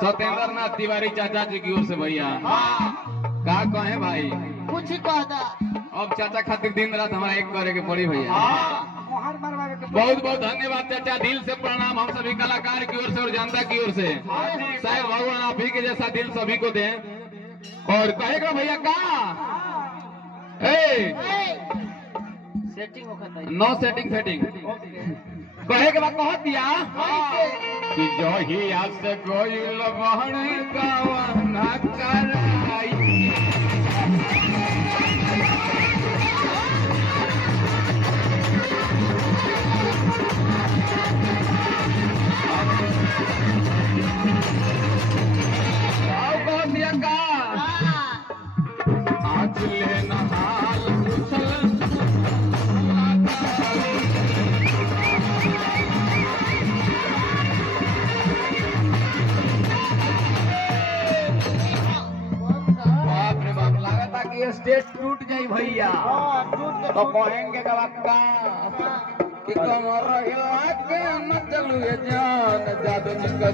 सत्येंद्र नाथ तिवारी चाचा जी की ओर से भैया का कहे भाई कुछ कहता अब चाचा खातिर दिन रात हमारा एक करे के पड़ी भैया। बहुत बहुत धन्यवाद चाचा, दिल से प्रणाम हम सभी कलाकार की ओर से और जनता की ओर से। शायद भगवान आप ही के जैसा दिल सभी को दें। और कहेगा भैया का सेटिंग होता नो सेटिंग फेटिंग कहे के बाद कह दिया कि जो ही आज से कोई लगहण का ना कराई आज लेना हाल बाप रे बाप लगा कि स्टेज टूट जाई भैया तो कहेंगे गवाक्का कि कमर हिला के न चलू ये जान जादू जिसका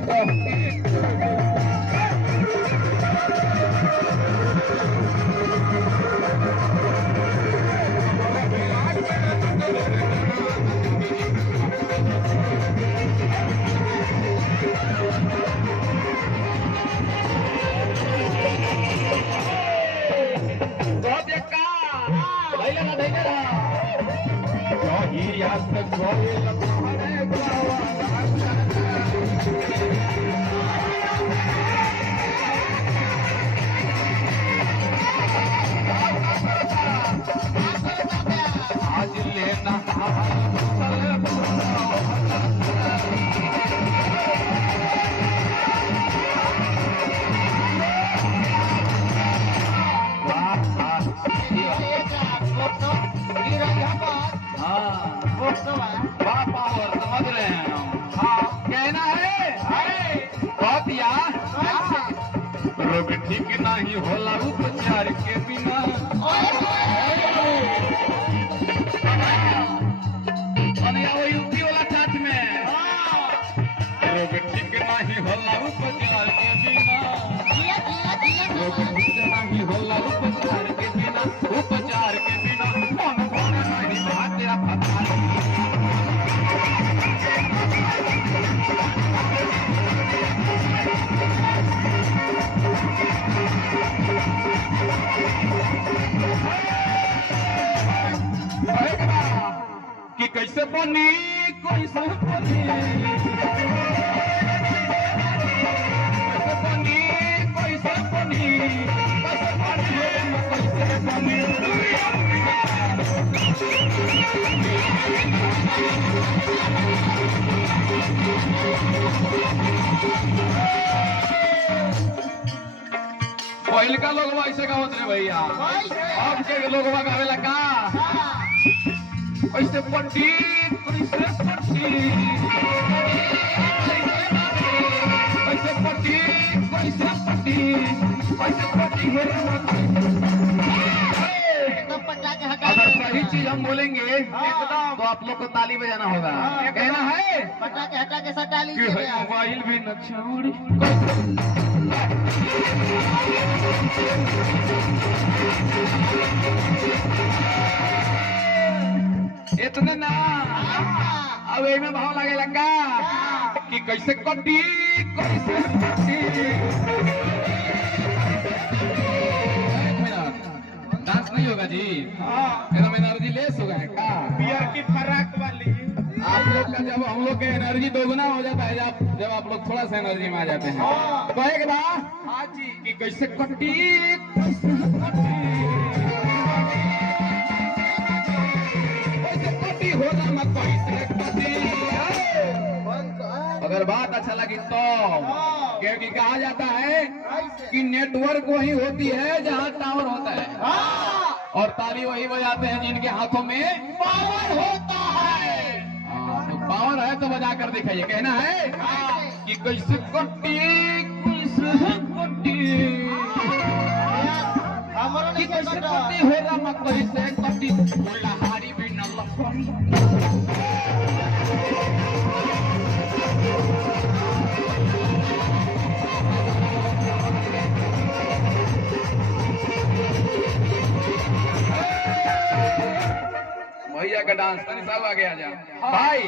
आज लेना समझ रहे हैं हम। कहना है रोग ठीक नहीं होला उपचार के बिना यूपी वाला छात्र में रोग ठीक नहीं होला उपचार के बिना रोग ठीक नहीं होला उपचार के बिना उपचार के बिना कौन कौन नहीं बात तेरा पता कि कैसे बनी कैसे बनी कैसे बनी कैसे बनी कैसे बनी पहले का लोग ऐसे का होते भैया अब के लोग गावेला का कैसे पट्टी कैसे पट्टी कैसे पट्टी कैसे पट्टी कैसे पट्टी अगर सही चीज हम बोलेंगे एकदम तो आप लोग को ताली बजाना होगा। कहना है पटाखे हटा के सटा कि लीजिए मोबाइल भी न छोड़ी इतने ना अब में भाव लगे लगा कि कैसे कटी कैसे कटी डांस नहीं होगा जी एकदम एनर्जी लेस होगा का बियर की फराक वाली आप लोग का जब हम लोग का एनर्जी दोगुना हो जाता है जब आप लोग थोड़ा सा एनर्जी में आ जाते हैं कहेगा हाँ जी कि कैसे कटी कैसे कटी होगा मत कैसे कटी अगर बात अच्छा लगी तो क्योंकि कहा जाता है कि नेटवर्क वही होती है जहाँ टावर होता है और ताली वही बजाते हैं जिनके हाथों में पावर होता है। तो पावर है तो बजा कर दिखाइए। कहना है कि कैसे कटी कैसे कटी कि कैसे कटी होगा मत कैसे कटी लहारी भी न लखन डांस तनी सब आगे आ जा भाई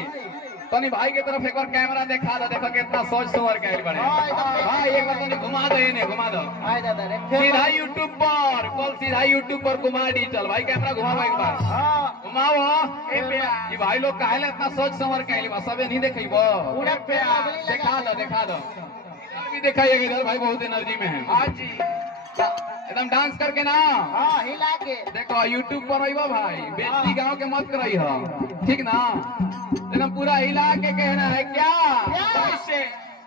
तनी भाई के तरफ एक बार कैमरा दिखा दो देखो कितना सोच समझ के आइल बने भाई एक बार तनी घुमा दो इन्हें घुमा दो हाय दादा रे सीधा यूट्यूब पर कल सीधा यूट्यूब पर कुमार डिजिटल भाई कैमरा घुमाओ एक बार घुमाओ ए प्यार ये भाई लोग काहे ले इतना सोच समझ के आइल बा सबे नहीं देखइबो पूरा प्यार दिखा दो भी दिखाइएगा इधर भाई बहुत एनर्जी में है हाँ जी एकदम डांस करके ना हां हिला के देखो यूट्यूब पर आइबा भाई बेटी गांव के मत करई हो ठीक ना एकदम पूरा हिला के कहना है क्या कैसे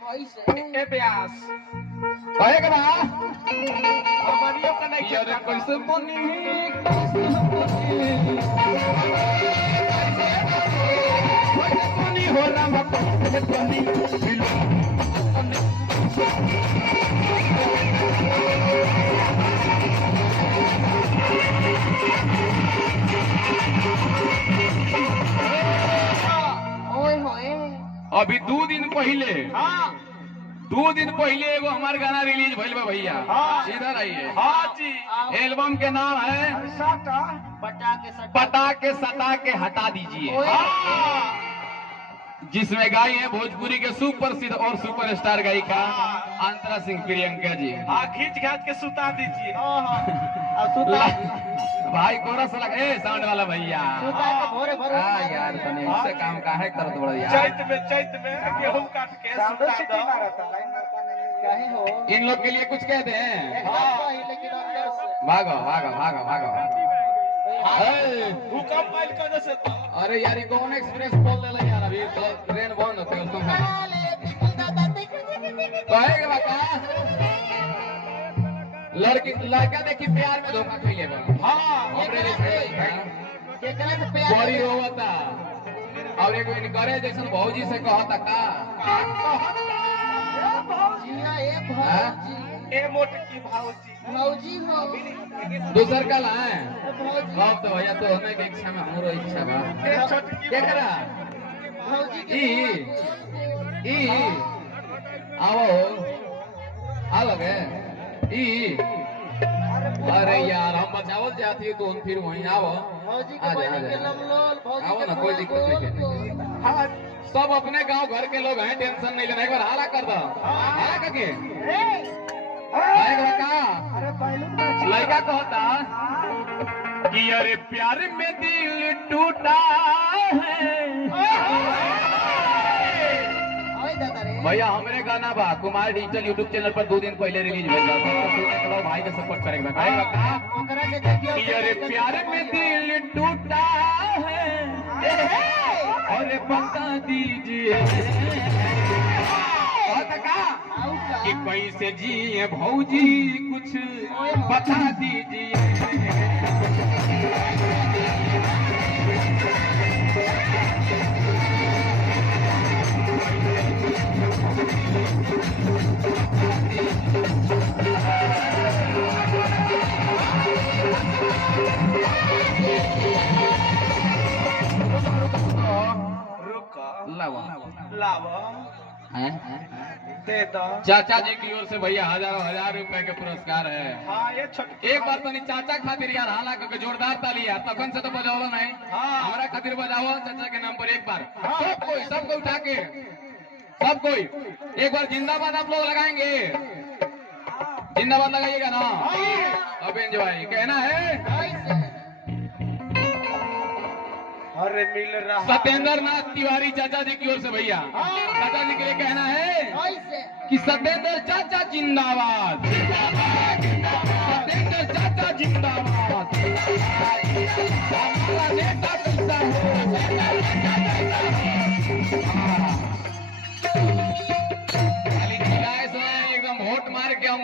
कैसे ए प्यास कहे के बा हमारियों का नहीं यार कैसे बनी हो रहा ओए होए अभी 2 दिन पहले हाँ 2 दिन पहले एगो हमार गाना रिलीज भइल बा भैया हाँ। इधर आइए हाँ जी एल्बम के नाम है साटा पटा के सटा के हटा दीजिए ओए हाँ जिसमें गाई है भोजपुरी के सुप्रसिद्ध और सुपरस्टार गायिका अंतरा सिंह प्रियंका जी हाँ खींच घाच के सुता दीजिए अब सुता भाई कोरस लग ए साउंड वाला भैया सुता के भोरे भोरे हाँ यार तने इससे काम काहे करत बड़ यार चैत में गेहूं काट के सुता दो काहे हो इन लोग के लिए कुछ कह दे हाँ लेकिन अंदर से भागो ए, भूकंप आइल कर से तो अरे यार ये कौन एक्सप्रेस बोल ले यार अभी तो ट्रेन बंद होते है उसमें कहे के बाका लड़का देखी प्यार में धोखा खइले बा हाँ हमरे जैसे केकरा से प्यार बड़ी रोवता और एगो इनकरे जैसन भौजी से कहता का जिया ए भौजी ए मोटकी भाऊजी भौजी हो दूसर का लाए भौजी अब तो भैया तो हमें के इच्छा में हमरो इच्छा बा ए छोटकी केकरा भौजी ई आओ आ लगे ई अरे यार हम बचावल जाती है तो फिर वहीं आओ भौजी आ के जा, आ बहन जा। के लमलोल भौजी आओ के ना, कोई दिक्कत नहीं है। हाँ सब अपने गांव घर के लोग हैं टेंशन नहीं लेना एक बार हाला कर दो हाला करके आएगा का अरे पहले लड़का कहता कि अरे प्यार में दिल टूटा है ओए दादा रे भैया हमरे गाना बा कुमार डिजिटल यूट्यूब चैनल पर 2 दिन पहले रिलीज भइल बा सबको सुनने के बाद भाई के सपोर्ट करेंगे कहेगा का ओकरा के देखियो कि अरे प्यार में दिल टूटा है अरे बता दीजिए कहता का आउ का कि कैसे जिए भौजी कुछ बता दीजिए रुक लावा लाव दे दो चाचा जी की ओर से भैया हजार रुपए के पुरस्कार है हाँ ये छोटकी एक बार तो चाचा खातिर यार हाला करके जोरदार ताली यार तखन से तो बजावलो नहीं हाँ। हमारा खातिर बजाओ चाचा के नाम पर एक बार सबको उठा के सब कोई एक बार जिंदाबाद आप लोग लगाएंगे जिंदाबाद लगाइएगा ना अब एंजॉय कहना है कैसे अरे मिल रहा सत्येंद्र नाथ तिवारी चाचा जी की ओर से भैया चाचा जी के लिए कहना है कैसे कि सत्येंद्र चाचा जिंदाबाद सत्येंद्र चाचा जिंदाबाद हमारा नेता कैसा है खाली चिल्लाए से एकदम वोट मार के हम